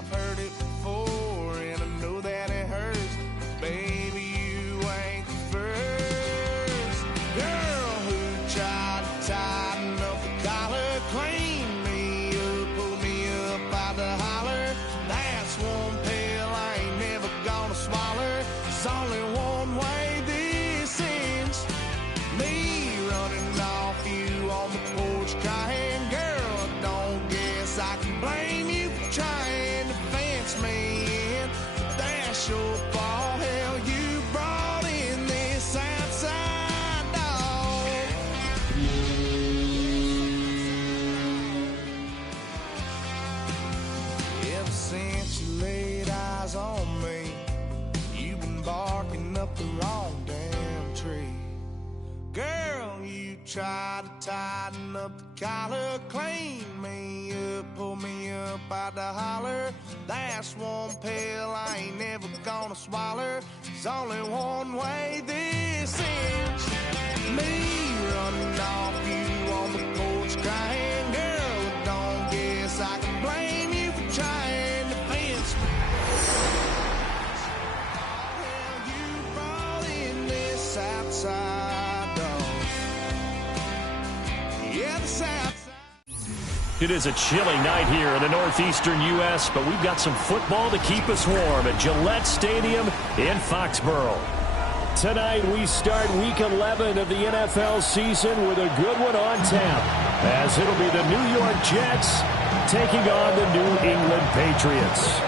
I've heard it before, and I know that it hurts. Baby, you ain't the first girl who tried to tighten up the collar, clean me up, pull me up by the holler. That's one pill I ain't never gonna swallow. There's only one way this ends. Me running off you on the porch crying. Girl, I don't guess I can blame you for trying to fence me in. But that's your fault. Hell, you brought in this outside dog. Ever since you laid eyes on me, you've been barking up the wrong damn tree. Girl, you try to tighten up the collar, clean me up, pull me up out the holler. That's one pill I ain't never gonna swallow. There's only one way this ends. Me running off you on the porch crying. Girl, I don't guess I can blame you for trying to fence me. Hell, you brought in this outside dog. Yeah, this outside. It is a chilly night here in the northeastern U.S., but we've got some football to keep us warm at Gillette Stadium in Foxborough. Tonight we start Week 11 of the NFL season with a good one on tap, as it'll be the New York Jets taking on the New England Patriots.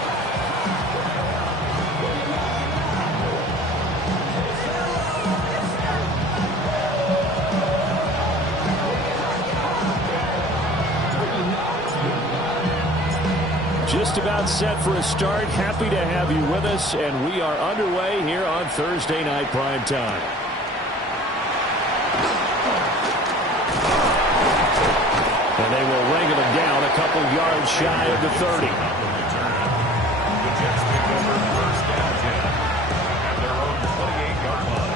Just about set for a start. Happy to have you with us, and we are underway here on Thursday Night Prime Time. And they will wrangle him down a couple yards shy of the 30. The Jets take over first down 10 at their own 28-yard line.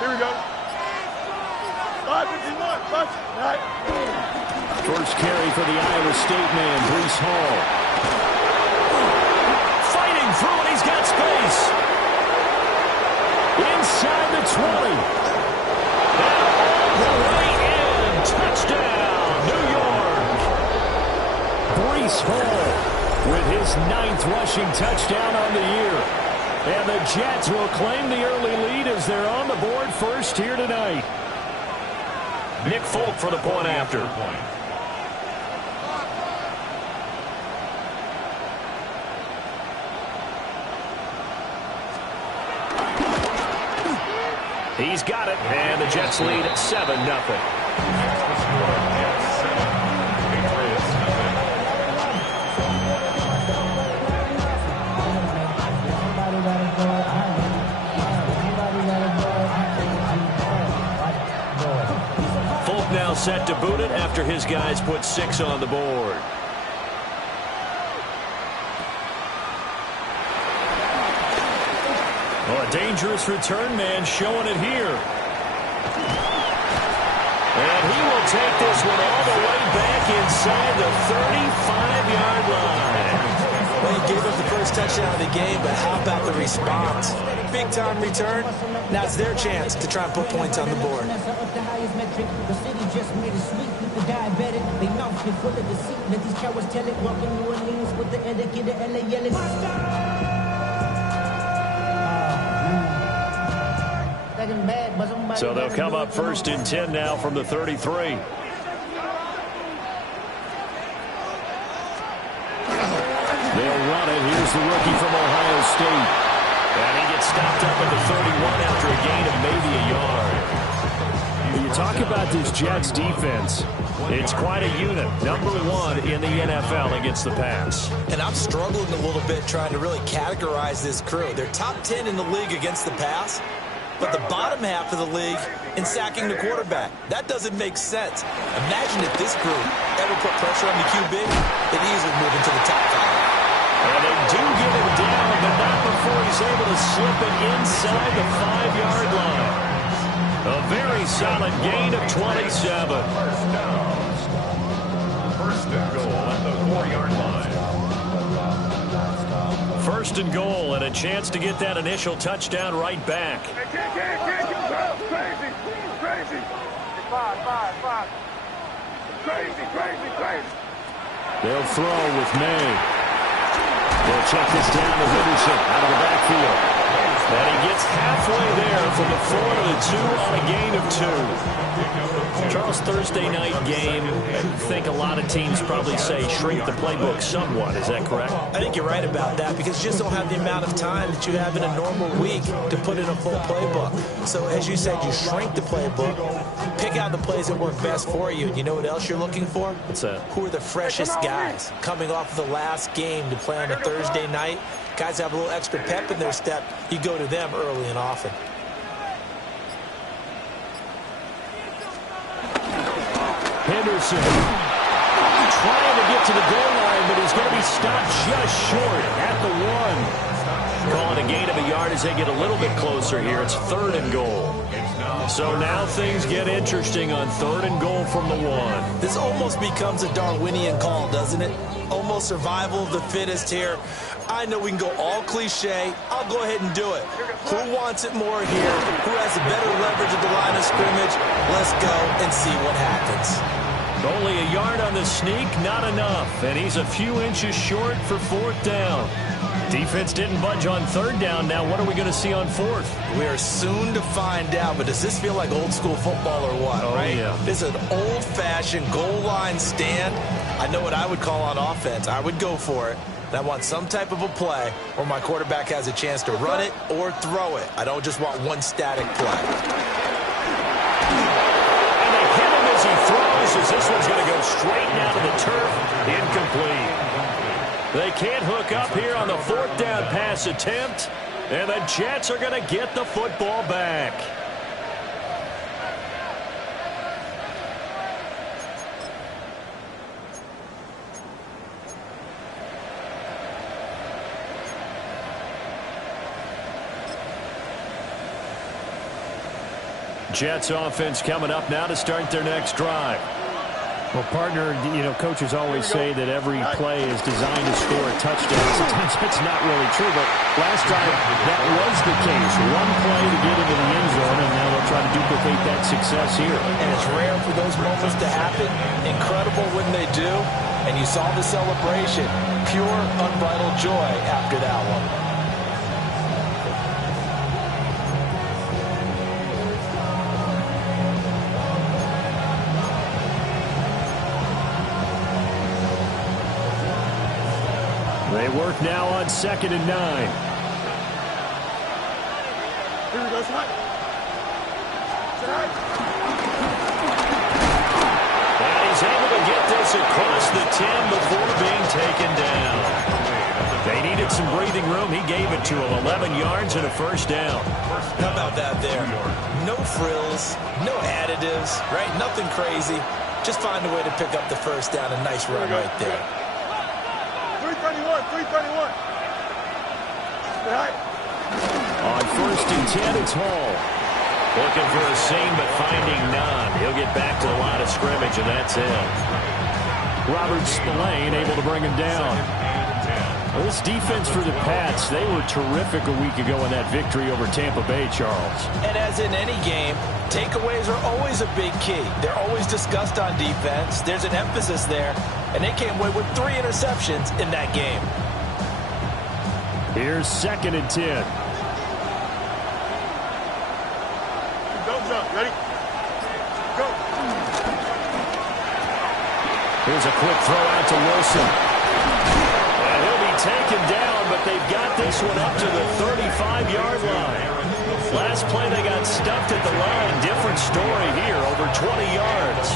Here we go. 551. Right. First carry for the Iowa State man, Breece Hall. Fighting through it, he's got space. Inside the 20. And all the way in. Touchdown, New York. Breece Hall with his 9th rushing touchdown on the year. And the Jets will claim the early lead as they're on the board first here tonight. Nick Folk for the point after. He's got it, and the Jets lead at 7-0. Now set to boot it after his guys put 6 on the board. Well, a dangerous return man showing it here. And he will take this one all the way back inside the 35-yard line. Well, he gave up the first touchdown of the game, but how about the response? Big-time return. Now it's their chance to try and put points on the board. So they'll come up first and 10 now from the 33. They'll run it. Here's the rookie from Ohio State. And he gets stopped up at the 31 after a gain of maybe a yard. talk about this Jets defense. It's quite a unit. Number 1 in the NFL against the pass. And I'm struggling a little bit trying to really categorize this crew. They're top 10 in the league against the pass, but the bottom half of the league in sacking the quarterback. That doesn't make sense. Imagine if this group ever put pressure on the QB, they'd easily move into the top 5. And they do get him down, but not before he's able to slip it inside the 5-yard line. A very solid gain of 27. First and goal at the 4-yard line. First and goal, and a chance to get that initial touchdown right back. They'll throw with May. They'll check this down to Henderson out of the backfield. And he gets halfway there from the 4 to the 2 on a gain of 2. Charles, Thursday night game, I think a lot of teams probably say shrink the playbook somewhat. Is that correct? I think you're right about that because you just don't have the amount of time that you have in a normal week to put in a full playbook. So as you said, you shrink the playbook, pick out the plays that work best for you. And you know what else you're looking for? What's that? Who are the freshest guys coming off of the last game to play on a Thursday night? Guys have a little extra pep in their step. You go to them early and often. Henderson trying to get to the goal line, but he's going to be stopped just short at the 1. Call it a gain of a yard as they get a little bit closer here. It's 3rd and goal. So now things get interesting on 3rd and goal from the 1. This almost becomes a Darwinian call, doesn't it? Almost survival of the fittest here. I know we can go all cliche. I'll go ahead and do it. Who wants it more here? Who has a better leverage at the line of scrimmage? Let's go and see what happens. Only a yard on the sneak, not enough. And he's a few inches short for 4th down. Defense didn't budge on 3rd down. Now what are we going to see on 4th? We are soon to find out, but does this feel like old school football or what, right? Yeah. This is an old-fashioned goal line stand. I know what I would call on offense. I would go for it. And I want some type of a play where my quarterback has a chance to run it or throw it. I don't just want one static play. And they hit him as he throws, as this one's going to go straight down to the turf. Incomplete. They can't hook up here on the 4th down pass attempt, and the Jets are going to get the football back. Jets offense coming up now to start their next drive. Well, partner, you know, coaches always say that every play is designed to score a touchdown. Sometimes that's not really true, but last time that was the case. One play to get into the end zone, and now they'll try to duplicate that success here. And it's rare for those moments to happen. Incredible when they do. And you saw the celebration. Pure, unbridled joy after that one. They work now on 2nd and 9. Here we go, Slide. And he's able to get this across the 10 before being taken down. They needed some breathing room. He gave it to him. 11 yards and a 1st down. How about that there? No frills, no additives, right? Nothing crazy. Just find a way to pick up the 1st down. A nice run right there. 331. On 1st and 10, it's Hall. Looking for a seam, but finding none. He'll get back to the line of scrimmage, and that's it. Robert Spillane able to bring him down. Well, this defense for the Pats, they were terrific a week ago in that victory over Tampa Bay, Charles. And as in any game, takeaways are always a big key. They're always discussed on defense. There's an emphasis there, and they came away with 3 interceptions in that game. Here's 2nd and 10. Don't jump. Ready? Go. Here's a quick throw out to Wilson. And he'll be taken down, but they've got this one up to the 35-yard line. Last play, they got stuffed at the line. Different story here. over 20 yards.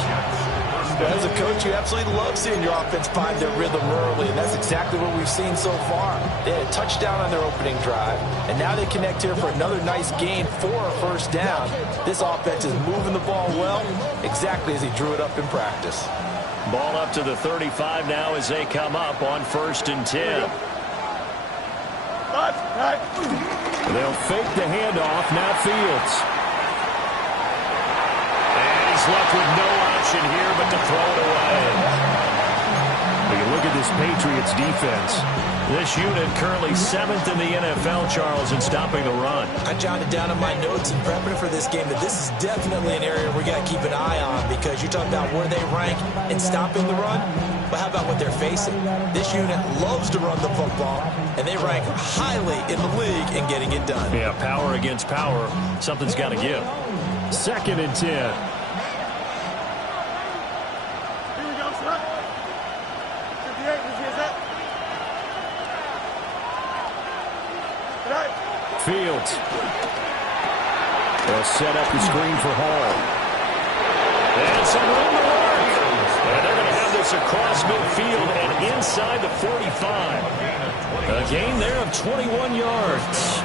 As a coach, you absolutely love seeing your offense find their rhythm early, and that's exactly what we've seen so far. They had a touchdown on their opening drive, and now they connect here for another nice gain for a first down. This offense is moving the ball well, exactly as he drew it up in practice. Ball up to the 35 now as they come up on 1st and 10. They'll fake the handoff. Now Fields. And he's left with no option here but to throw it away. When you look at this Patriots defense, this unit currently 7th in the NFL, Charles, in stopping the run. I jotted down in my notes in prepping for this game that this is definitely an area we got to keep an eye on, because you talk about where they rank in stopping the run, but how about what they're facing? This unit loves to run the football, and they rank highly in the league in getting it done. Yeah, power against power. Something's got to give. 2nd and 10. Here we go, son. 58, is that? Fields. They'll set up the screen for Hall. And some room to work. And they're going to have this across midfield and inside the 45. A gain there of 21 yards.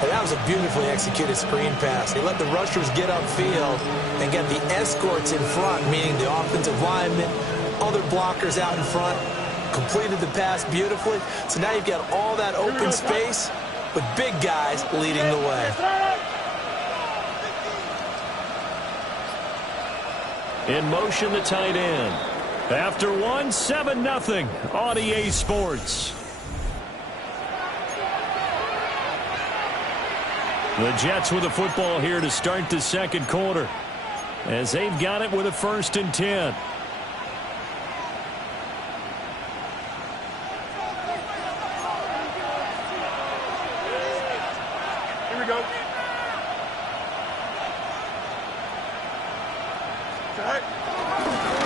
And that was a beautifully executed screen pass. They let the rushers get upfield and get the escorts in front, meaning the offensive linemen, other blockers out in front, completed the pass beautifully. So now you've got all that open space with big guys leading the way. In motion, the tight end. After one, 7-0 on EA Sports. The Jets with the football here to start the 2nd quarter, as they've got it with a 1st and 10. Here we go.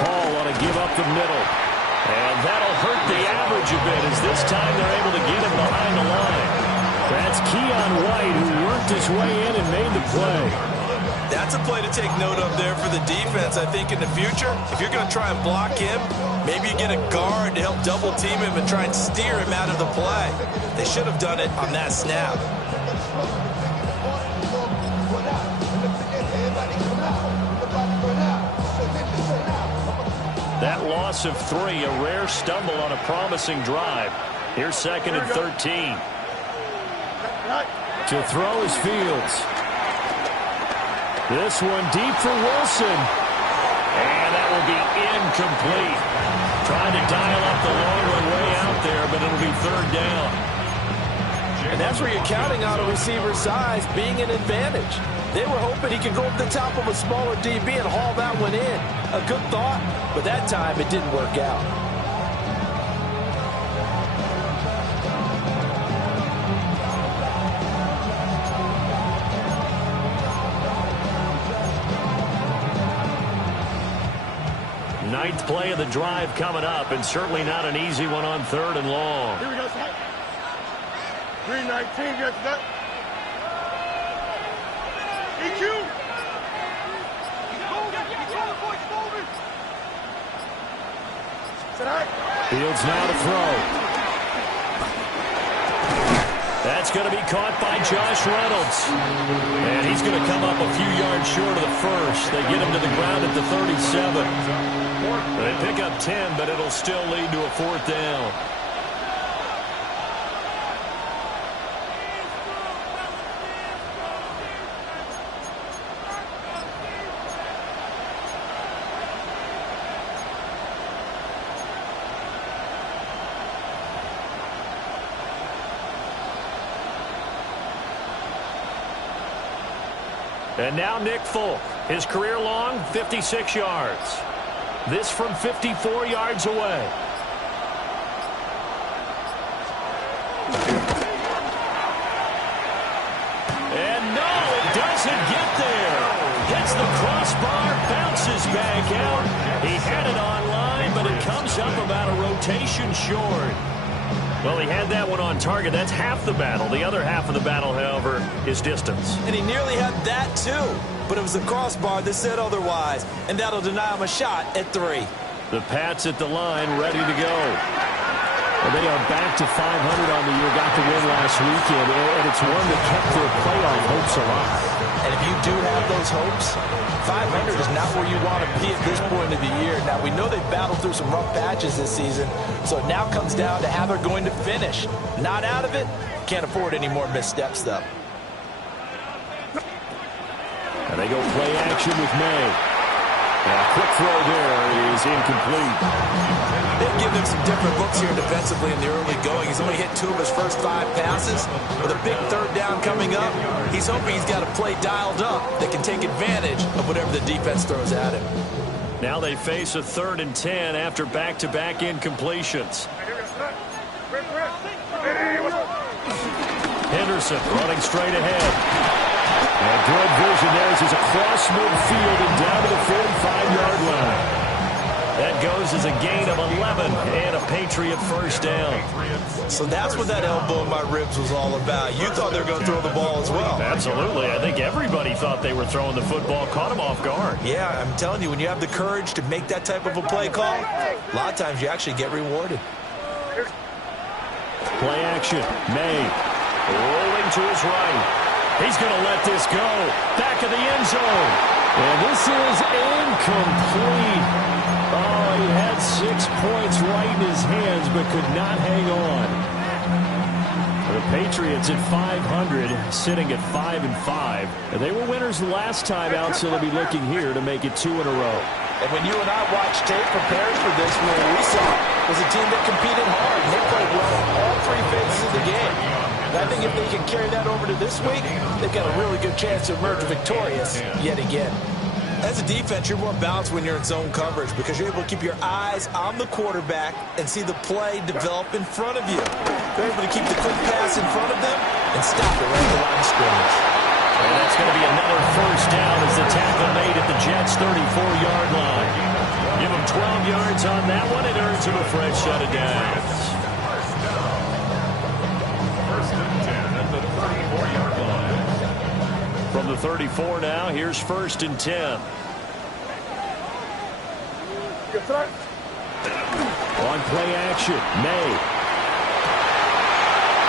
Paul want to give up the middle. And that'll hurt the average a bit, as this time they're able to get him behind the line. That's Keon White, who worked his way in and made the play. That's a play to take note of there for the defense, I think, in the future. If you're going to try and block him, maybe you get a guard to help double team him and try and steer him out of the play. They should have done it on that snap. That loss of 3, a rare stumble on a promising drive. Here's 2nd and 13. To throw is Fields. This one deep for Wilson. And that will be incomplete. Trying to dial up the long one way out there, but it'll be 3rd down. And that's where you're counting on a receiver's size being an advantage. They were hoping he could go up the top of a smaller DB and haul that one in. A good thought, but that time it didn't work out. Ninth play of the drive coming up, and certainly not an easy one on 3rd and long. Here we go, son. 319, you got that? EQ. Fields now to throw. That's going to be caught by Josh Reynolds. And he's going to come up a few yards short of the first. They get him to the ground at the 37. They pick up 10, but it'll still lead to a 4th down. And now Nick Folk, his career-long 56 yards. This from 54 yards away. And no, it doesn't get there. Hits the crossbar, bounces back out. He had it on line, but it comes up about a rotation short. Well, he had that one on target. That's half the battle. The other half of the battle, however, is distance. And he nearly had that, too. But it was the crossbar that said otherwise, and that'll deny him a shot at 3. The Pats at the line, ready to go. Well, they are back to 500 on the year, got the win last weekend, and it's one that kept their playoff hopes alive. And if you do have those hopes, 500 is not where you want to be at this point of the year. Now, we know they've battled through some rough patches this season, so it now comes down to how they're going to finish. Not out of it, can't afford any more missteps, though. And they go play action with May. And a quick throw there is incomplete. They've given him some different looks here defensively in the early going. He's only hit 2 of his first 5 passes. With a big 3rd down coming up, he's hoping he's got a play dialed up that can take advantage of whatever the defense throws at him. Now they face a 3rd and 10 after back-to-back incompletions. Henderson running straight ahead. And good vision there as he's across midfield and down to the 45-yard line. That goes as a gain of 11 and a Patriot first down. So that's what that elbow in my ribs was all about. You thought they were going to throw the ball as well. Absolutely. I think everybody thought they were throwing the football, caught him off guard. Yeah, I'm telling you, when you have the courage to make that type of a play call, a lot of times you actually get rewarded. Play action. May rolling to his right. He's going to let this go. Back of the end zone. And this is incomplete. Oh, he had 6 points right in his hands, but could not hang on. The Patriots at 500, sitting at 5-5. And they were winners the last time out, so they'll be looking here to make it 2 in a row. And when you and I watched tape preparing for this, what we saw was a team that competed hard. And they played well in all 3 phases of the game. And I think if they can carry that over to this week, they've got a really good chance to emerge victorious yet again. As a defense, you're more balanced when you're in zone coverage because you're able to keep your eyes on the quarterback and see the play develop in front of you. You're able to keep the quick pass in front of them and stop it right at the line of scrimmage. And that's going to be another first down as the tackle made at the Jets' 34-yard line. Give them 12 yards on that one. It earns him a fresh set of downs. First and 10 at the 34-yard line. From the 34 now, here's 1st and 10. On play action, May.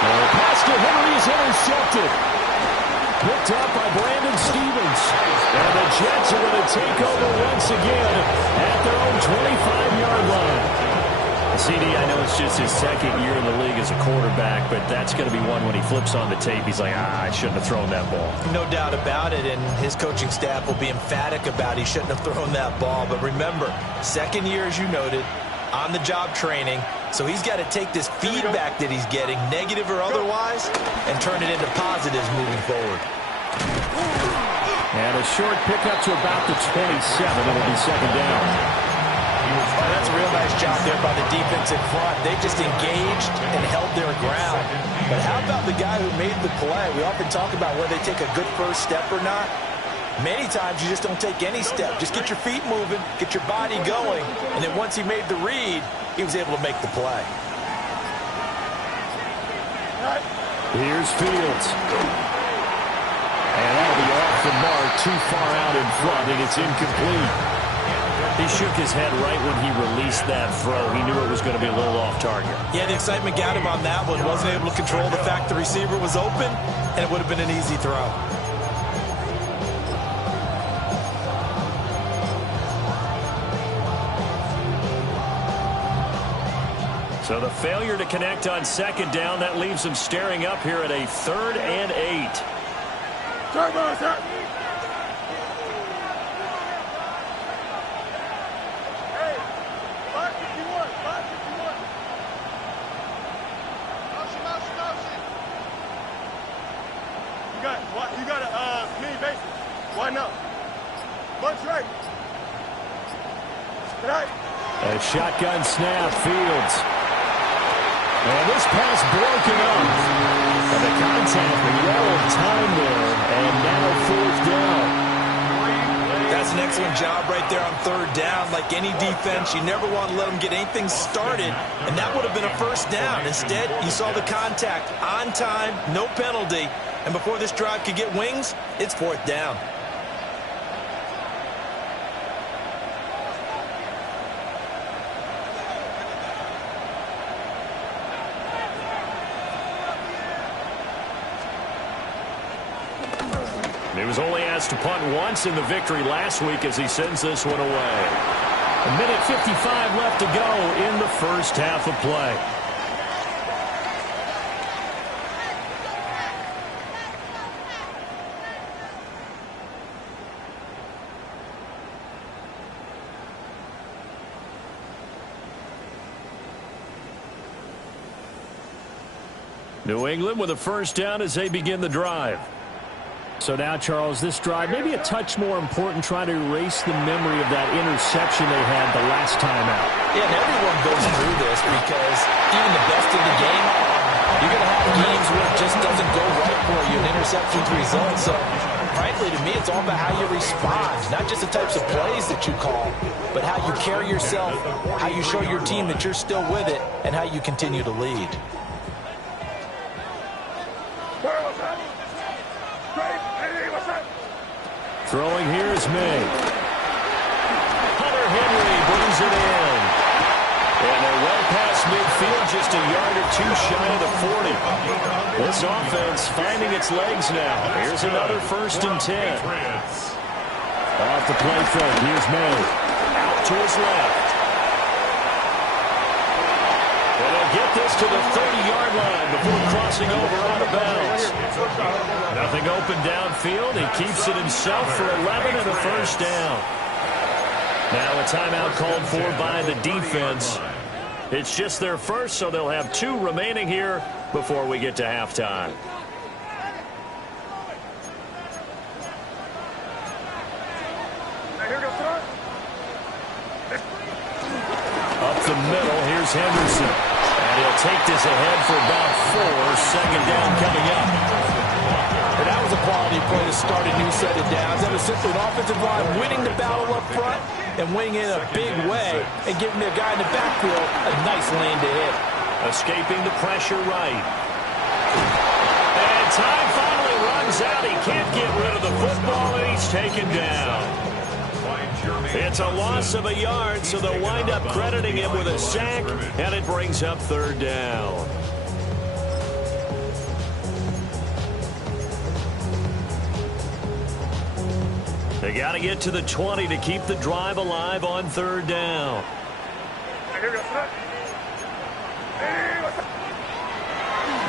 And pass to Henry is intercepted. Picked up by Brandon Stevens. And the Jets are going to take over once again at their own 25-yard line. CD, I know it's just his 2nd year in the league as a quarterback, but that's going to be one when he flips on the tape, he's like, I shouldn't have thrown that ball. No doubt about it, and his coaching staff will be emphatic about he shouldn't have thrown that ball. But remember, 2nd year, as you noted, on-the-job training, so he's got to take this feedback that he's getting, negative or otherwise, and turn it into positives moving forward. And a short pickup to about the 27. It'll be 2nd down. That's a real nice job there by the defense in front. They just engaged and held their ground. But how about the guy who made the play? We often talk about whether they take a good first step or not. Many times you just don't take any step. Just get your feet moving, get your body going, and then once he made the read, he was able to make the play. Here's Fields. And that'll be off the mark, too far out in front, and it's incomplete. He shook his head right when he released that throw. He knew it was going to be a little off target. Yeah, the excitement got him on that one. Wasn't able to control the fact the receiver was open, and it would have been an easy throw. So the failure to connect on 2nd down, that leaves him staring up here at a 3rd and 8. Turbo, sir. You got a mini base. Why not? Bunch right. Right. A shotgun snap, Fields. And this pass broken up. And the contact, well of time there. And now 4th down. That's an excellent job right there on third down. Like any defense, you never want to let them get anything started, and that would have been a first down. Instead, you saw the contact on time, no penalty, and before this drive could get wings, it's fourth down. He was only asked to punt once in the victory last week as he sends this one away. A minute 55 left to go in the first half of play. New England with a first down as they begin the drive. So now, Charles, this drive maybe a touch more important, trying to erase the memory of that interception they had the last time out. Yeah, and everyone goes through this because even the best in the game, you're going to have games where it just doesn't go right for you, and interceptions result. So, frankly, to me, it's all about how you respond, not just the types of plays that you call, but how you carry yourself, how you show your team that you're still with it, and how you continue to lead. Throwing here is May. Hunter Henry brings it in. And they're well past midfield, just a yard or two shy of the 40. This offense finding its legs now. Here's another 1st and 10. Off the play fake, here's May. Out to his left. And they'll get this to the 30-yard line before crossing over out of bounds. Nothing open downfield. He keeps it himself for 11 and a first down. Now a timeout called for by the defense. It's just their first, so they'll have 2 remaining here before we get to halftime. Up the middle, here's Henderson. And he'll take this ahead for about 4. Second down coming up. And that was a quality play to start a new set of downs. That was simply an offensive line winning the battle up front and winning in a big way and giving the guy in the backfield a nice lane to hit. Escaping the pressure right. And time finally runs out. He can't get rid of the football, and he's taken down. It's a loss of a yard, so they'll wind up crediting him with a sack, and it brings up 3rd down. They got to get to the 20 to keep the drive alive on 3rd down.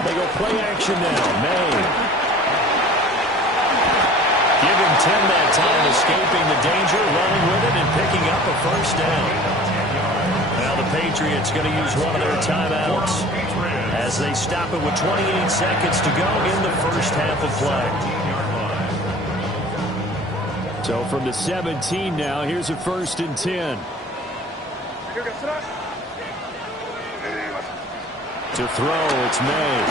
They go play action now. May. Give him 10 that time, escaping the danger, running with it, and picking up a first down. Now the Patriots going to use one of their timeouts as they stop it with 28 seconds to go in the first half of play. So from the 17 now, here's a 1st and 10. To throw, it's May.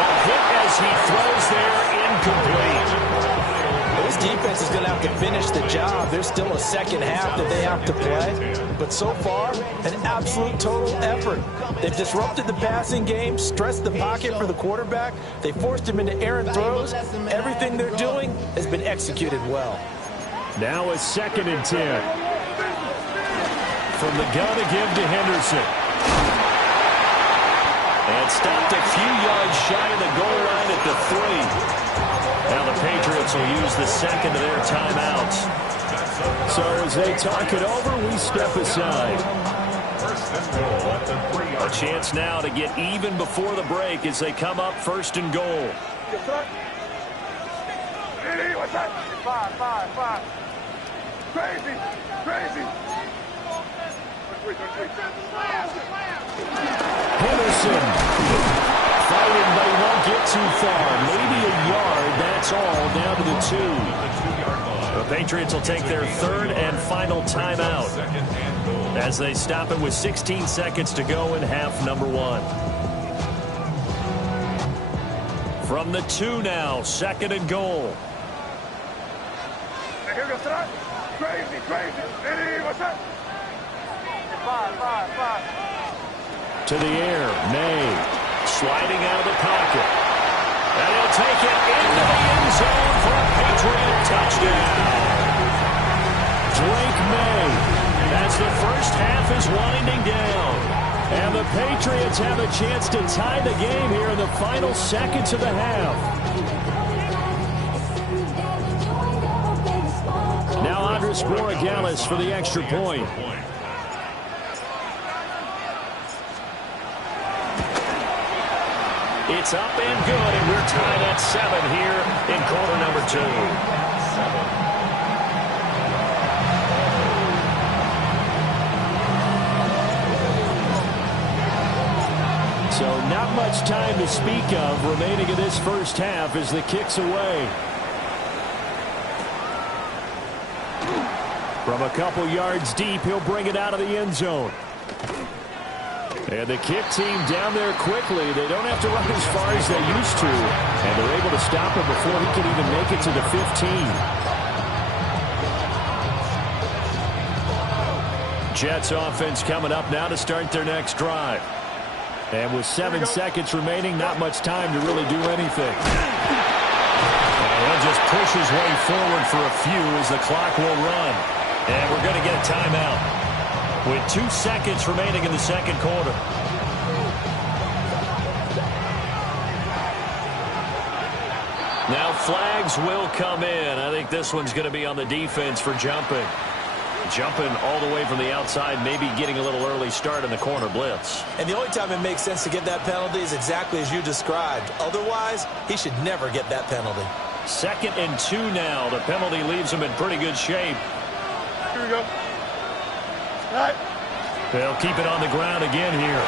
A hit as he throws there, incomplete. This defense is going to have to finish the job. There's still a second half that they have to play. But so far, an absolute total effort. They've disrupted the passing game, stressed the pocket for the quarterback. They forced him into errant throws. Everything they're doing has been executed well. Now a 2nd and 10. From the gun to give to Henderson. And stopped a few yards shy of the goal line at the 3. Now the Patriots will use the 2nd of their timeouts. So as they talk it over, we step aside. A chance now to get even before the break as they come up 1st and goal. 5. Crazy. Henderson fighting, but he won't get too far. Maybe a yard, that's all, down to the 2. The Patriots will take their 3rd and final timeout as they stop it with 16 seconds to go in half number 1. From the 2 now, 2nd and goal. Crazy. Eddie, what's up? Five. To the air, May. Sliding out of the pocket. And he'll take it into the end zone for a Patriot touchdown. Drake May, as the first half is winding down. And the Patriots have a chance to tie the game here in the final seconds of the half. Now Andres Borregales for the extra point. It's up and good, and we're tied at 7 here in quarter number 2. So not much time to speak of remaining in this first half as the kick's away. From a couple yards deep, he'll bring it out of the end zone. And the kick team down there quickly. They don't have to run as far as they used to. And they're able to stop him before he can even make it to the 15. Jets offense coming up now to start their next drive. And with 7 seconds remaining, not much time to really do anything. And he'll just push his way forward for a few as the clock will run. And we're going to get a timeout with 2 seconds remaining in the second quarter. Now flags will come in. I think this one's going to be on the defense for jumping. Jumping all the way from the outside, maybe getting a little early start in the corner blitz. And the only time it makes sense to get that penalty is exactly as you described. Otherwise, he should never get that penalty. 2nd and 2 now. The penalty leaves him in pretty good shape. Here we go. All right. They'll keep it on the ground again here.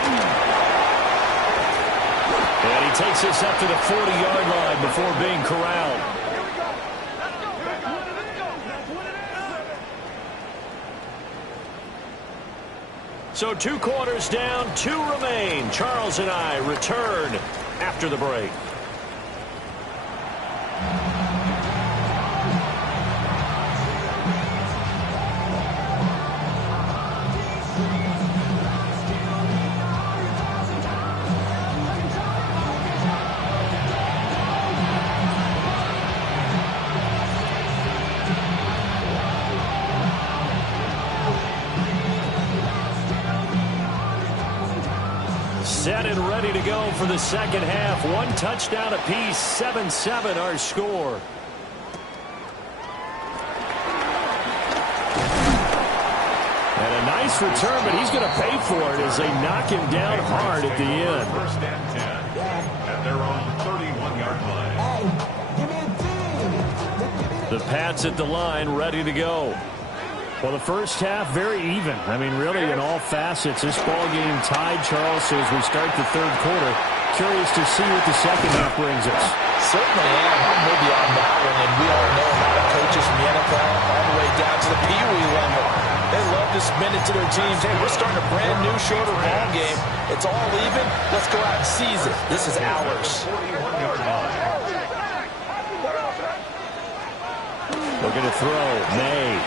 And he takes this up to the 40-yard line before being corralled. So 2 quarters down, 2 remain. Charles and I return after the break. Set and ready to go for the second half. 1 touchdown apiece, 7-7 our score. And a nice return, but he's going to pay for it as they knock him down hard at the end. 1st and 10 at their own 31-yard line. The Pats at the line, ready to go. Well, the first half, very even. I mean, really, in all facets, this ball game tied, Charles. So as we start the third quarter, curious to see what the second half brings us. Certainly am. I'm with you on that one, and we all know a lot of coaches from the NFL all the way down to the Pee Wee level. They love to spin it to their teams. Hey, we're starting a brand new, shorter ball game. It's all even. Let's go out and seize it. This is ours. 41-yard line. Looking to throw. May.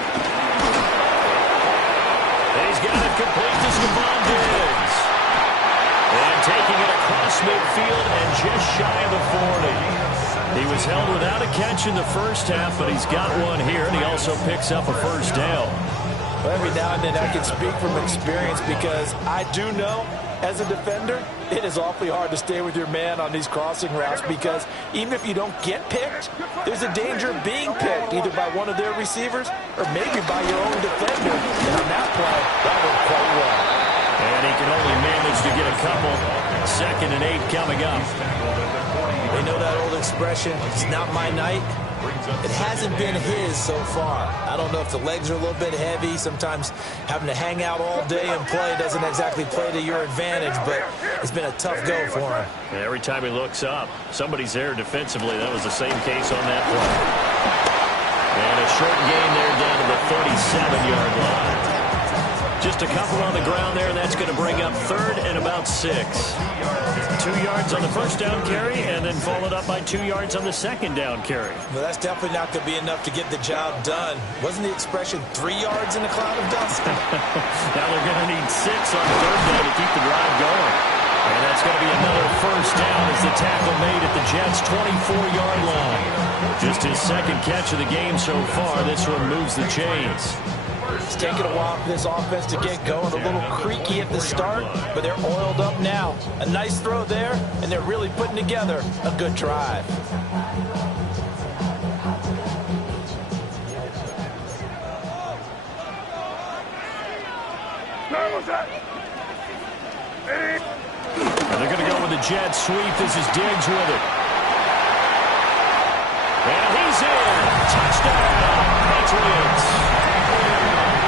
He's got it complete to Stephon Diggs. And taking it across midfield and just shy of the 40. He was held without a catch in the first half, but he's got one here, and he also picks up a first down. Well, every now and then I can speak from experience because I do know, as a defender, it is awfully hard to stay with your man on these crossing routes because even if you don't get picked, there's a danger of being picked either by one of their receivers or maybe by your own defender. And on that play, that worked quite well. And he can only manage to get a couple. 2nd and 8 coming up. They know that old expression, it's not my night. It hasn't been his so far. I don't know if the legs are a little bit heavy. Sometimes having to hang out all day and play doesn't exactly play to your advantage, but it's been a tough go for him. And every time he looks up, somebody's there defensively. That was the same case on that play. And a short gain there down to the 37-yard line. Just a couple on the ground there, and that's going to bring up third and about 6. 2 yards on the first down carry, and then followed up by 2 yards on the second down carry. Well, that's definitely not going to be enough to get the job done. Wasn't the expression 3 yards in a cloud of dust? Now they're going to need 6 on third down to keep the drive going. And that's going to be another first down as the tackle made at the Jets' 24-yard line. Just his second catch of the game so far. This one moves the chains. It's taken a while for this offense to get going. A little creaky at the start, but they're oiled up now. A nice throw there, and they're really putting together a good drive. And they're going to go with the jet sweep. This is Diggs with it. And he's in. Touchdown, Patriots.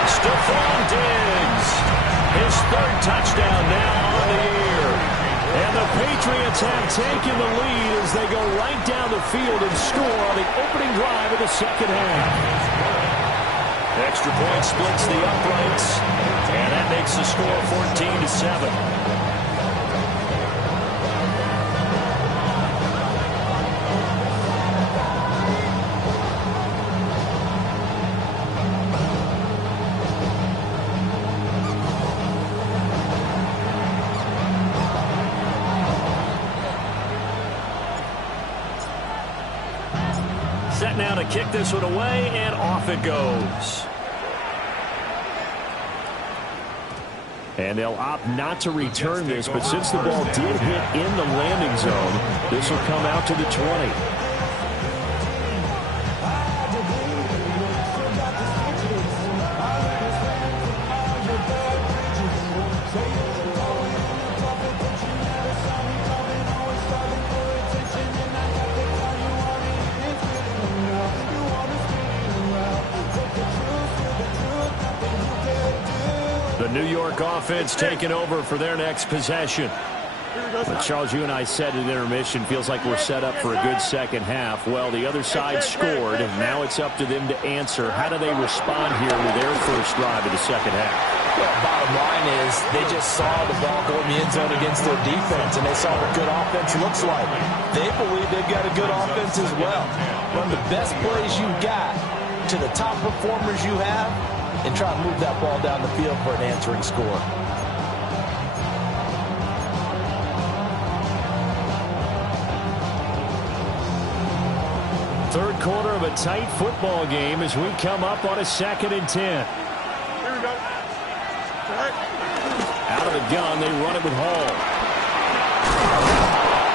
Stephon Diggs. His third touchdown now on the year. And the Patriots have taken the lead as they go right down the field and score on the opening drive of the second half. Extra point splits the uprights. And that makes the score 14-7. Set now to kick this one away, and off it goes. And they'll opt not to return this, but since the ball did hit in the landing zone, this will come out to the 20. The New York offense taking over for their next possession. But Charles, you and I said at intermission, feels like we're set up for a good second half. Well, the other side scored, and now it's up to them to answer. How do they respond here with their first drive of the second half? Well, bottom line is they just saw the ball go in the end zone against their defense, and they saw what good offense looks like. They believe they've got a good offense as well. Run the best plays you've got to the top performers you have, and try to move that ball down the field for an answering score. Third quarter of a tight football game as we come up on a 2nd and 10. Here we go. Out of the gun, they run it with Hall.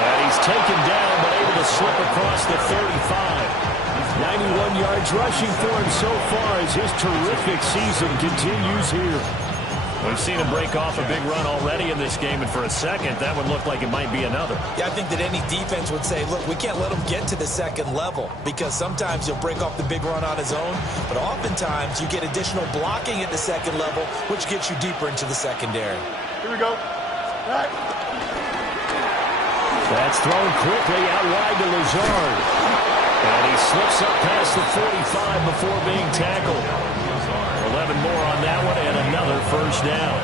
And he's taken down, but able to slip across the 35. 91 yards rushing for him so far as his terrific season continues here. We've seen him break off a big run already in this game, and for a second, that would look like it might be another. Yeah, I think that any defense would say, look, we can't let him get to the second level, because sometimes he'll break off the big run on his own, but oftentimes you get additional blocking at the second level, which gets you deeper into the secondary. Here we go. Right. That's thrown quickly out wide to Lazard. And he slips up past the 45 before being tackled. 11 more on that one, and another first down.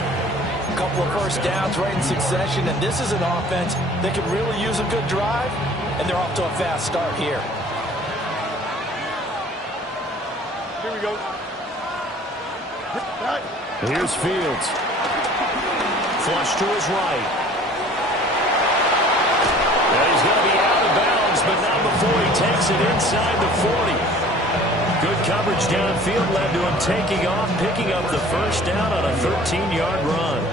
A couple of first downs right in succession, and this is an offense that can really use a good drive, and they're off to a fast start here. Here we go. Right. Here's Fields. Flush to his right. And he's going to be out of bounds, but not before he takes it inside the 40. Good coverage downfield led to him taking off, picking up the first down on a 13-yard run.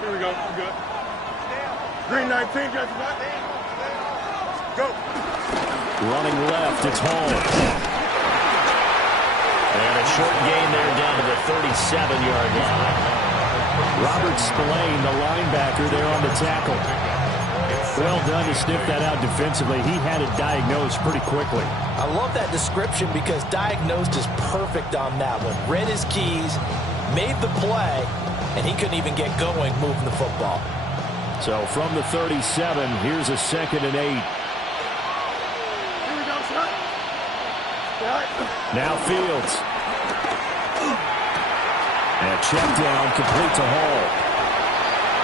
Here we go. I'm good. Green 19, Judge. Go. Running left, it's Hall. And a short gain there down to the 37-yard line. Robert Spillane, the linebacker, there on the tackle. Well done to sniff that out defensively. He had it diagnosed pretty quickly. I love that description because diagnosed is perfect on that one. Read his keys, made the play, and he couldn't even get going moving the football. So from the 37, here's a 2nd and 8. Here we go, son. Now Fields. And a check down complete to Hall.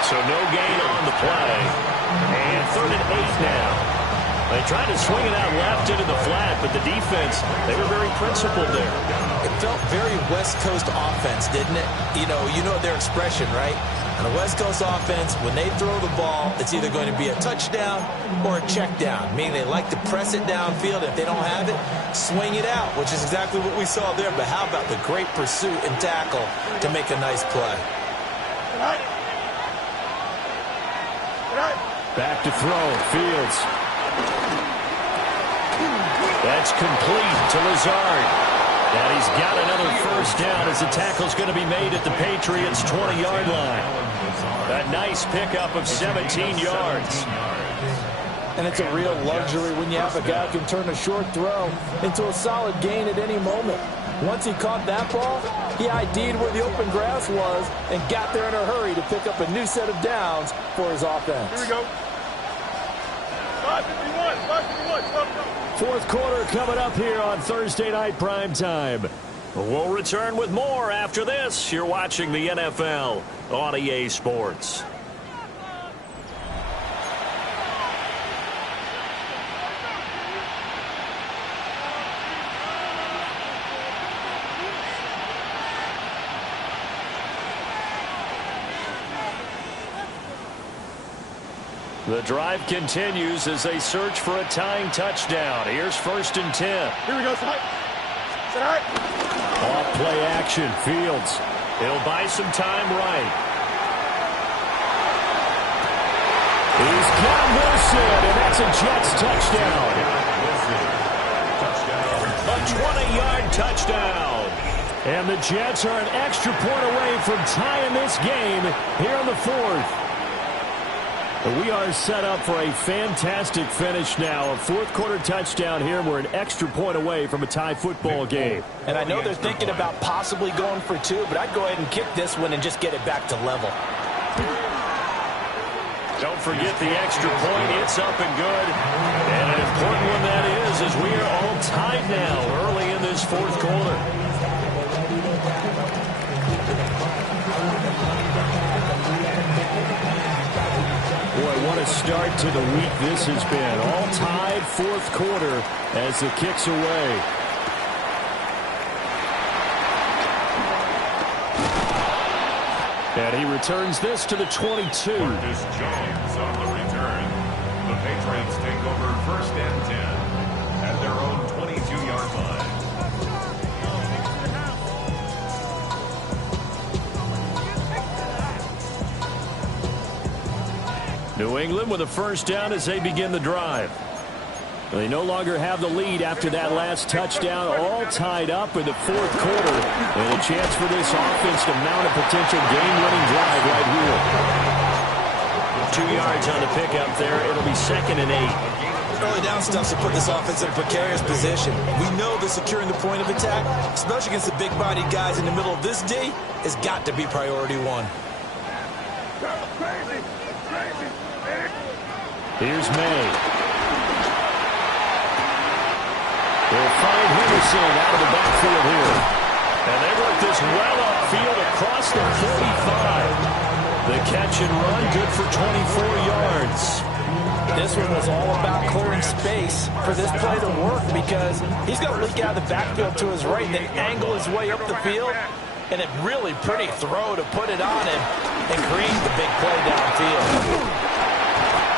So no gain on the play. And 3rd and 8 now. They tried to swing it out left into the flat, but the defense, they were very principled there. It felt very West Coast offense, didn't it? You know their expression, right? On a West Coast offense, when they throw the ball, it's either going to be a touchdown or a check down, meaning they like to press it downfield. If they don't have it, swing it out, which is exactly what we saw there. But how about the great pursuit and tackle to make a nice play? Back to throw, Fields. That's complete to Lazard. And he's got another first down as the tackle's going to be made at the Patriots' 20-yard line. A nice pickup of 17 yards. And it's a real luxury when you have a guy who can turn a short throw into a solid gain at any moment. Once he caught that ball, he ID'd where the open grass was and got there in a hurry to pick up a new set of downs for his offense. Here we go. 5:51. Fourth quarter coming up here on Thursday Night Prime Time. We'll return with more after this. You're watching the NFL on EA Sports. The drive continues as they search for a tying touchdown. Here's 1st and 10. Here we go, son. Off play action, Fields. It'll buy some time right. He's got Wilson, and that's a Jets touchdown. A 20-yard touchdown. And the Jets are an extra point away from tying this game here in the 4th. We are set up for a fantastic finish now. A fourth quarter touchdown here. We're an extra point away from a tie football game. And I know they're thinking about possibly going for 2, but I'd go ahead and kick this one and just get it back to level. Don't forget the extra point. It's up and good. And an important one that is, as we are all tied now early in this fourth quarter. Boy, what a start to the week this has been. All tied fourth quarter as the kick's away. And he returns this to the 22. Marcus Jones on the return. The Patriots take over 1st and 10 New England with a first down as they begin the drive. They no longer have the lead after that last touchdown, all tied up in the fourth quarter. And a chance for this offense to mount a potential game-winning drive right here. 2 yards on the pickup there. It'll be 2nd and 8. Early down stuff to put this offense in a precarious position. We know that securing the point of attack, especially against the big-bodied guys in the middle of this D, has got to be priority one. Here's May. They'll find Henderson out of the backfield here. And they work this well upfield across the 45. The catch and run, good for 24 yards. This one was all about clearing space for this play to work because he's going to leak out of the backfield to his right and then angle his way up the field. And a really pretty throw to put it on him and create the big play downfield.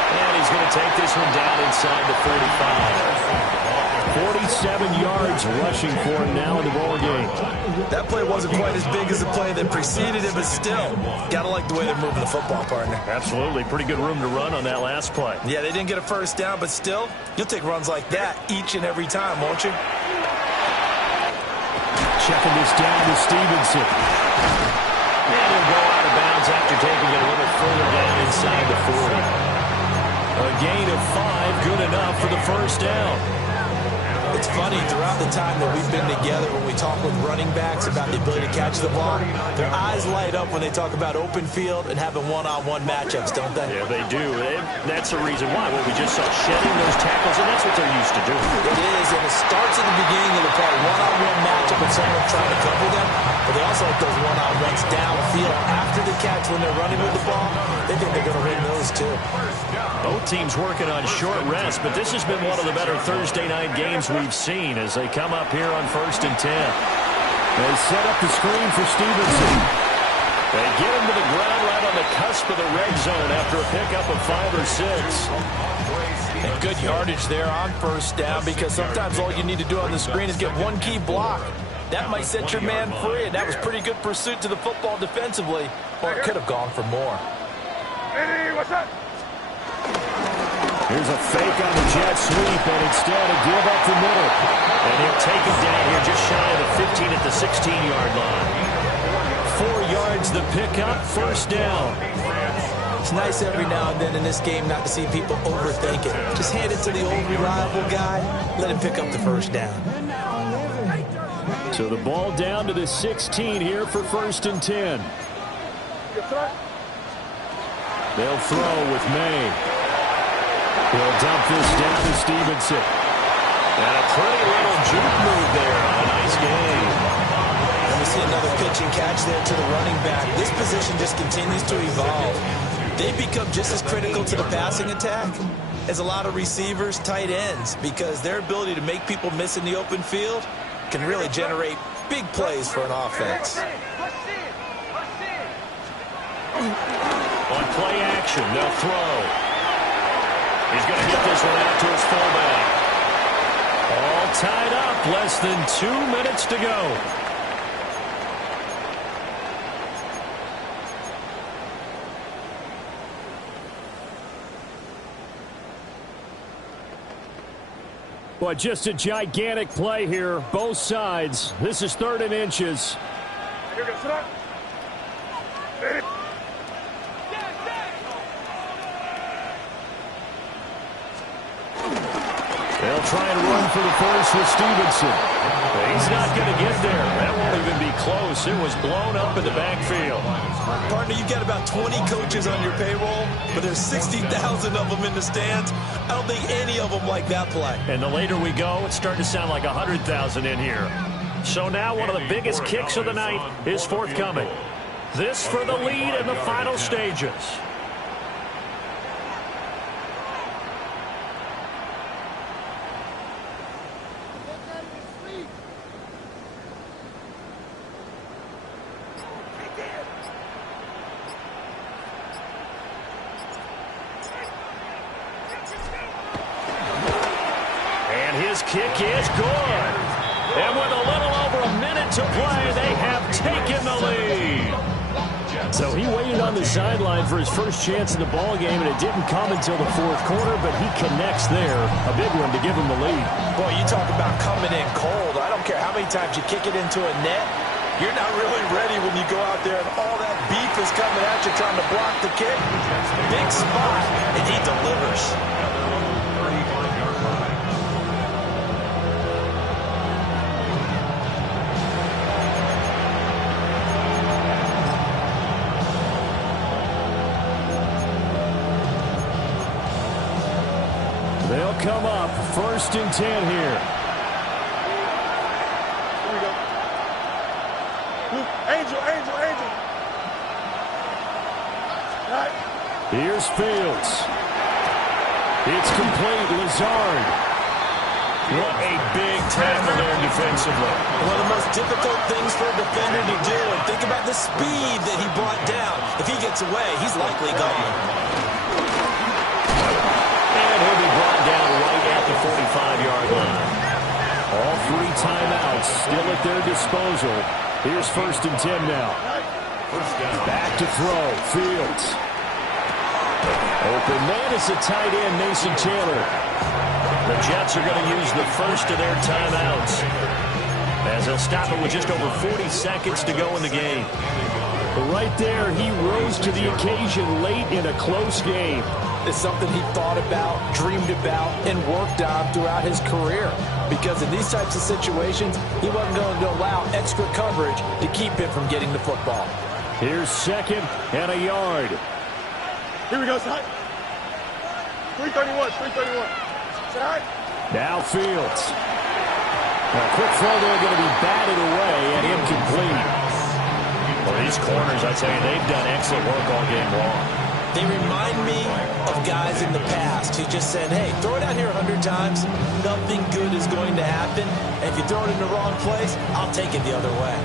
And he's going to take this one down inside the 45. 47 yards rushing for him now in the ball game. That play wasn't quite as big as the play that preceded it, but still, got to like the way they're moving the football, partner. Absolutely. Pretty good room to run on that last play. Yeah, they didn't get a first down, but still, you'll take runs like that each and every time, won't you? Checking this down to Stevenson. And he'll go out of bounds after taking it a little further down inside the 40. A gain of 5, good enough for the first down. It's funny, throughout the time that we've been together, when we talk with running backs about the ability to catch the ball, their eyes light up when they talk about open field and having one-on-one matchups, don't they? Yeah, they do. And that's the reason why. Well, we just saw shedding those tackles, and that's what they're used to doing. It is, and it starts at the beginning of the play, one-on-one matchup with someone trying to cover them, but they also like those one-on-ones downfield after the catch when they're running with the ball. They think they're going to win those, too. Both teams working on short rest, but this has been one of the better Thursday night games we've seen as they come up here on 1st and 10. They set up the screen for Stevenson. They get him to the ground right on the cusp of the red zone after a pickup of 5 or 6. And good yardage there on first down because sometimes all you need to do on the screen is get one key block. That might set your man free, and that was pretty good pursuit to the football defensively, or it could have gone for more. Hey, what's up? Here's a fake on the jet sweep, and instead a give up the middle. And he'll take it down here just shy of the 15 at the 16-yard line. 4 yards the pickup, first down. It's nice every now and then in this game not to see people overthink it. Just hand it to the old reliable guy, let him pick up the first down. So the ball down to the 16 here for 1st and 10. They'll throw with May. He'll dump this down to Stevenson. And a pretty little juke move there on a nice game. And we see another pitch and catch there to the running back. This position just continues to evolve. They become just as critical to the passing attack as a lot of receivers, tight ends, because their ability to make people miss in the open field can really generate big plays for an offense. On play action, they'll throw. He's going to get this one out to his fullback. All tied up, less than 2 minutes to go. Well, just a gigantic play here, both sides. This is 3rd and inches. They'll try and run for the first with Stevenson. He's not going to get there. That won't even be close. It was blown up in the backfield. Partner, you've got about 20 coaches on your payroll, but there's 60,000 of them in the stands. I don't think any of them like that play. And the later we go, it's starting to sound like 100,000 in here. So now one of the biggest kicks of the night is forthcoming. This for the lead in the final stages. Kick is good. And with a little over a minute to play, they have taken the lead. So he waited on the sideline for his first chance in the ball game, and it didn't come until the fourth quarter, but he connects there. A big one to give him the lead. Boy, you talk about coming in cold. I don't care how many times you kick it into a net. You're not really ready when you go out there and all that beef is coming at you trying to block the kick. Big spot, and he delivers. They'll come up 1st and 10 here. Here we go. Angel. Right. Here's Fields. It's complete. Lazard. What a big tackle there defensively. One of the most difficult things for a defender to do. And think about the speed that he brought down. If he gets away, he's likely gone. And he'll be brought down right at the 45-yard line. All 3 timeouts still at their disposal. Here's 1st and 10 now. Back to throw. Fields. Open man is the tight end, Mason Taylor. The Jets are going to use the first of their timeouts, as they'll stop it with just over 40 seconds to go in the game. Right there, he rose to the occasion late in a close game. It's something he thought about, dreamed about, and worked on throughout his career. Because in these types of situations, he wasn't going to allow extra coverage to keep him from getting the football. Here's 2nd and a yard. Here we go, side. 331. Side. Now Fields. A quick throw there going to be batted away and incomplete. Well, these corners, I tell you, they've done excellent work all game long. They remind me of guys in the past who just said, hey, throw it out here 100 times, nothing good is going to happen. And if you throw it in the wrong place, I'll take it the other way.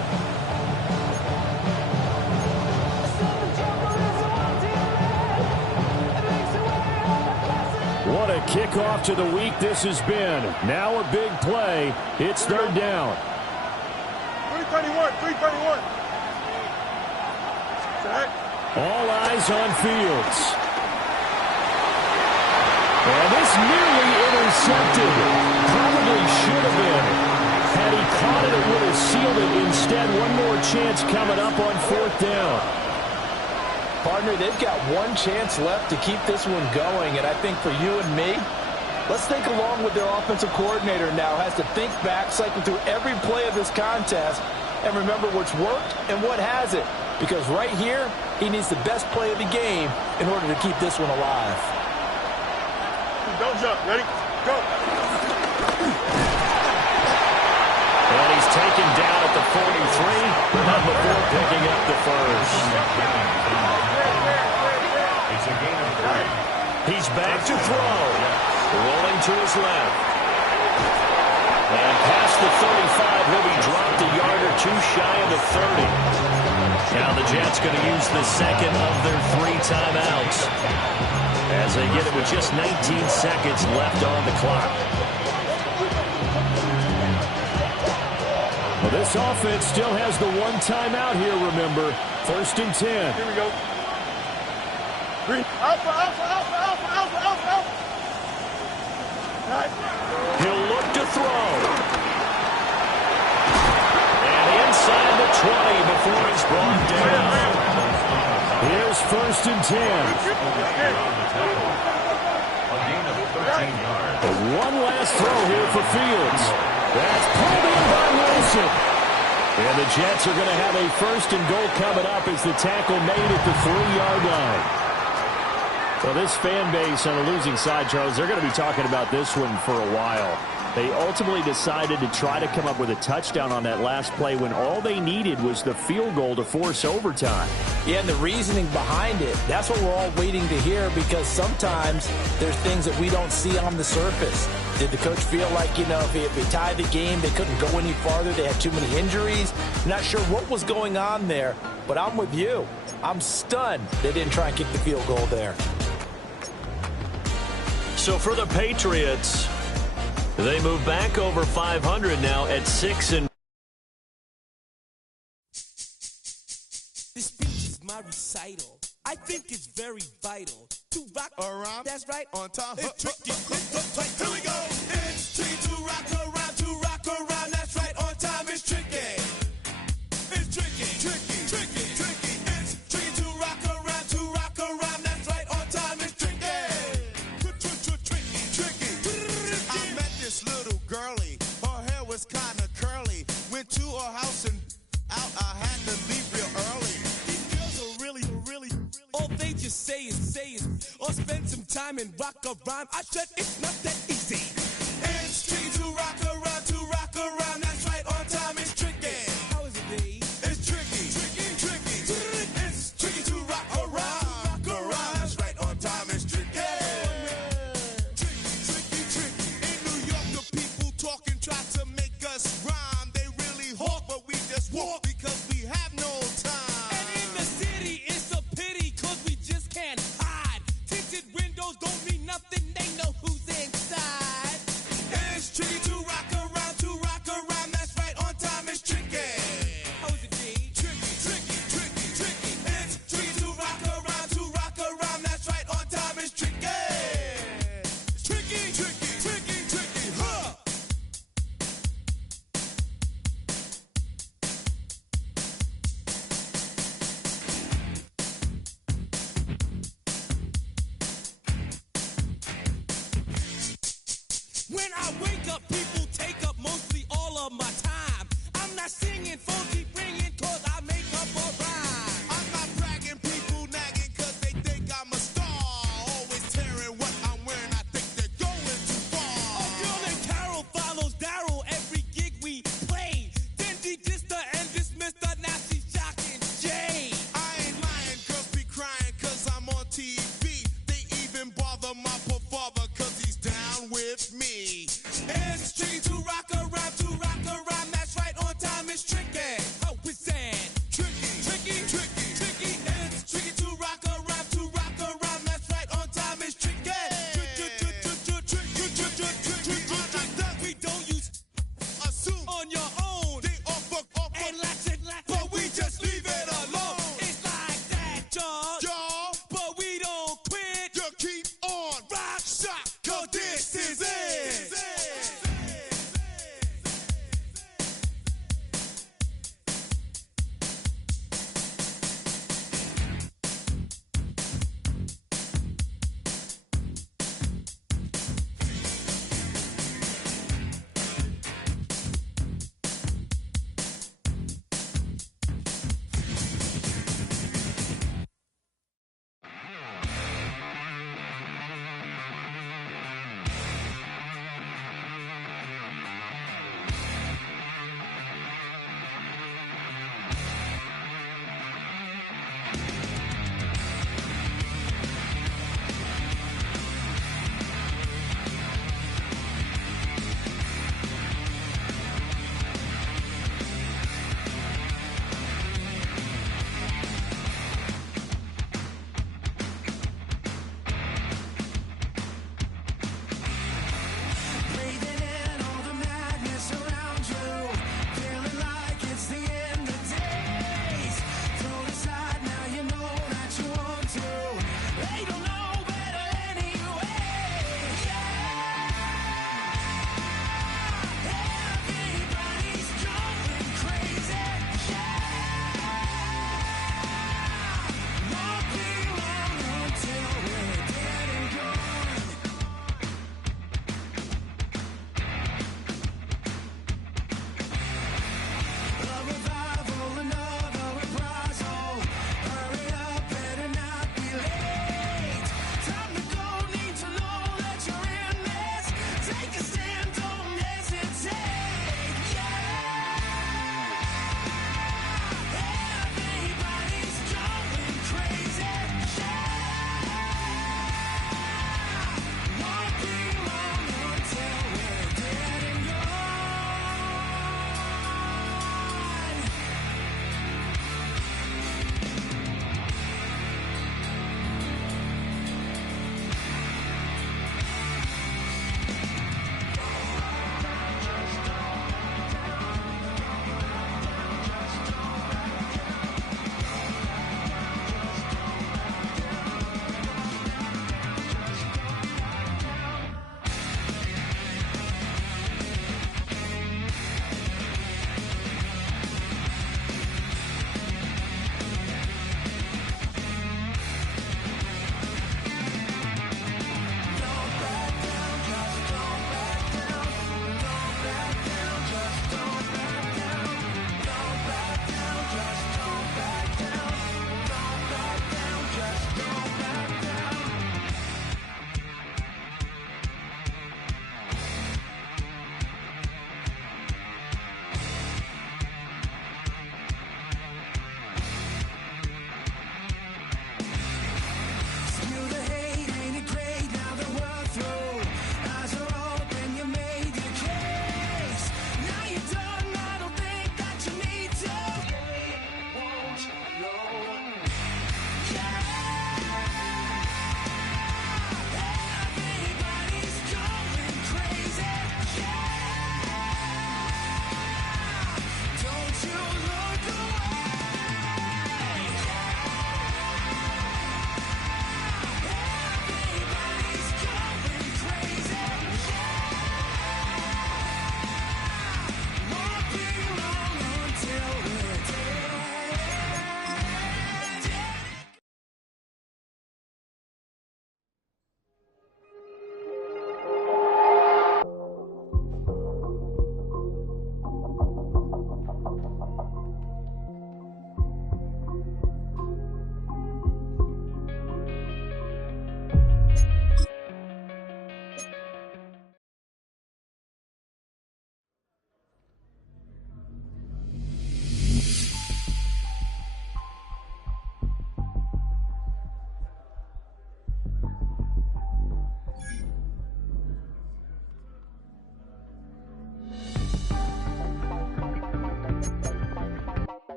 What a kickoff to the week this has been. Now a big play. It's 3rd down. 331. Side. All eyes on Fields. And this nearly intercepted. Probably should have been. Had he caught it, it would have sealed it. Instead, one more chance coming up on 4th down. Partner, they've got one chance left to keep this one going, and I think for you and me, let's think along with their offensive coordinator now. Has to think back, cycle through every play of this contest, and remember what's worked and what hasn't. Because right here, he needs the best play of the game in order to keep this one alive. Don't jump. Ready? Go. And he's taken down at the 43, not before picking up the first. He's back to throw. Rolling to his left. And past the 35, he'll be dropped a yard or 2 shy of the 30. Now the Jets going to use the 2nd of their 3 timeouts, as they get it with just 19 seconds left on the clock. Well, this offense still has the 1 timeout here, remember. 1st and 10. Here we go. Green. Alpha. Right. He'll look to throw. And inside the 20 before he's brought down. Here's 1st and 10. One last throw here for Fields. That's pulled in by Wilson. And the Jets are going to have a 1st and goal coming up as the tackle made at the 3-yard line. Well, this fan base on the losing side, Charles, they're going to be talking about this one for a while. They ultimately decided to try to come up with a touchdown on that last play when all they needed was the field goal to force overtime. Yeah, and the reasoning behind it, that's what we're all waiting to hear, because sometimes there's things that we don't see on the surface. Did the coach feel like, if they tied the game, they couldn't go any farther, they had too many injuries? Not sure what was going on there, but I'm with you. I'm stunned they didn't try and kick the field goal there. So for the Patriots, they move back over 500 now at 6-. my recital. I think it's very vital to rock around. That's right. On time. It's tricky. Here we go. It's tricky to rock around, to rock around. That's right. On time. It's tricky. It's tricky, tricky, tricky, tricky. It's tricky to rock around, to rock around. That's right. On time. It's tricky. Tricky, tricky. I met this little girlie. Her hair was kind of curly. Went to her house and out. I had to leave real early. These girls are really, all they just say is, or spend some time and rock a rhyme. I said it's not that easy. It's tricky to rock around, to rock around. That's right, on time. It's tricky. How is it, babe? It's tricky, tricky, tricky. It's tricky to rock around, That's right, on time. It's tricky. Tricky, tricky. In New York, the people talking try to make us rhyme. They really hawk, but we just walk because we have no time. And in the city, it's a pity, cause we just can't hide. Tinted windows don't mean nothing, they know who's inside. It's tricky to rock around, to rock around. That's right, on time. It's tricky. How is it, G? Tricky, tricky, tricky, tricky. It's tricky to rock around, to rock around. That's right, on time. It's tricky. Tricky, tricky, tricky, tricky, huh? When I wake up, people take up mostly all of my time. I'm not singing, funky, bringing, cause I make up a rhyme. I'm not bragging, people nagging, cause they think I'm a star. Always tearing what I'm wearing, I think they're going too far. A girl named Carol follows Daryl every gig we play. Then she dissed her and dismissed her, now she's shocking Jay. I ain't lying, girls be crying, cause I'm on TV. They even bother my poor father, cause he's down with me. It's tricky to rock around, that's right, on time. It's tricky. How is that? Tricky, tricky, tricky, tricky. It's tricky to rock around, that's right, on time. It's tricky. We don't use Assume on your own. they offer, And lots and lots, but we just leave it alone. It's like that, y'all. Y'all, But we don't quit. you keep on Rock, shot, cause this is it.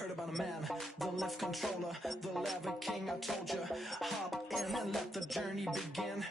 heard about a man, the lift controller, the lever king. I told you, hop in and let the journey begin.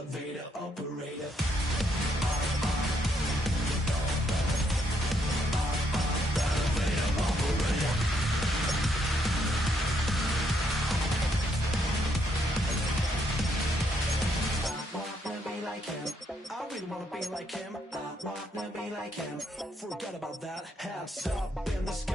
Elevator operator. Like him. I really wanna be like him. I wanna be like him. Forget about that. Hands up in the sky.